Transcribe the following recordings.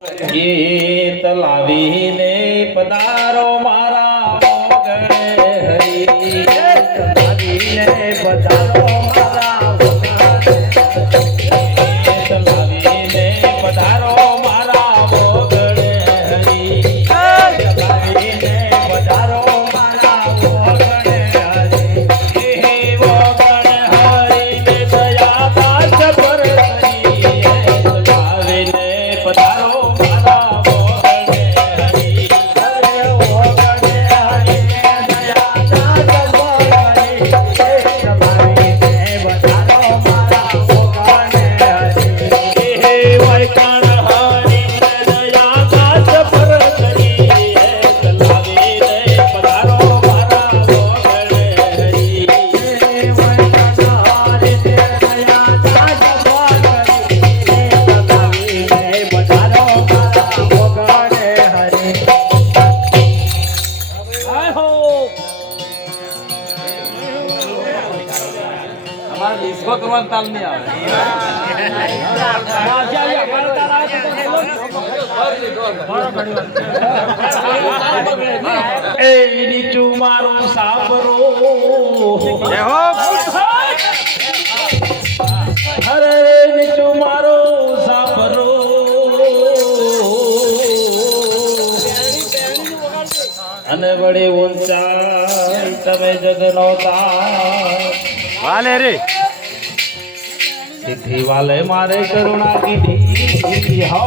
ગીત લાવીને પધારો મારા પગણે હરી. લાવીને પધારો મારે ડિસ્કો નીચું મારો સાપરો અરે નીચું મારો સાંભરો અને વળી ઊંચા તમે જગનો તાર. વાલે રે સિદ્ધિ વાલે મારે કરુણા કીધી હો.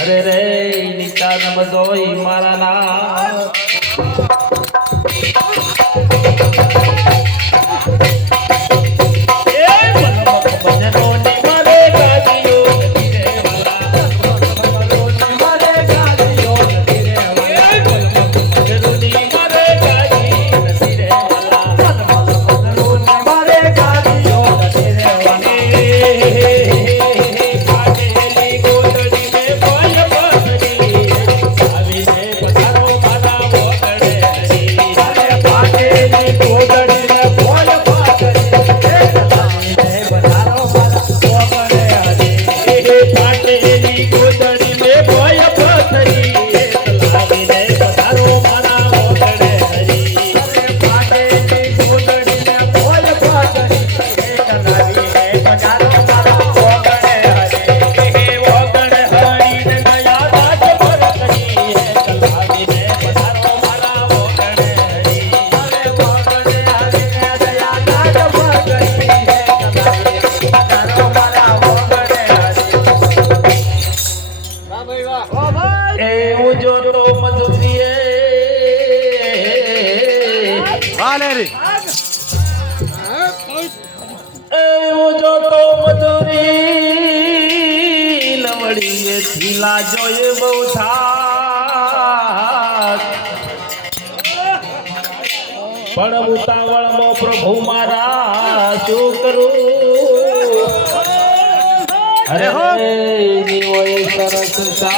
અરે રે નિતાનમ જોઈ મારા ના હાલેરી. જોતો મજૂરી લવડીએ થીલા જોઈએ બહુ થાક. પણ પ્રભુ મારા શું કરું? અરે હો સરસ સા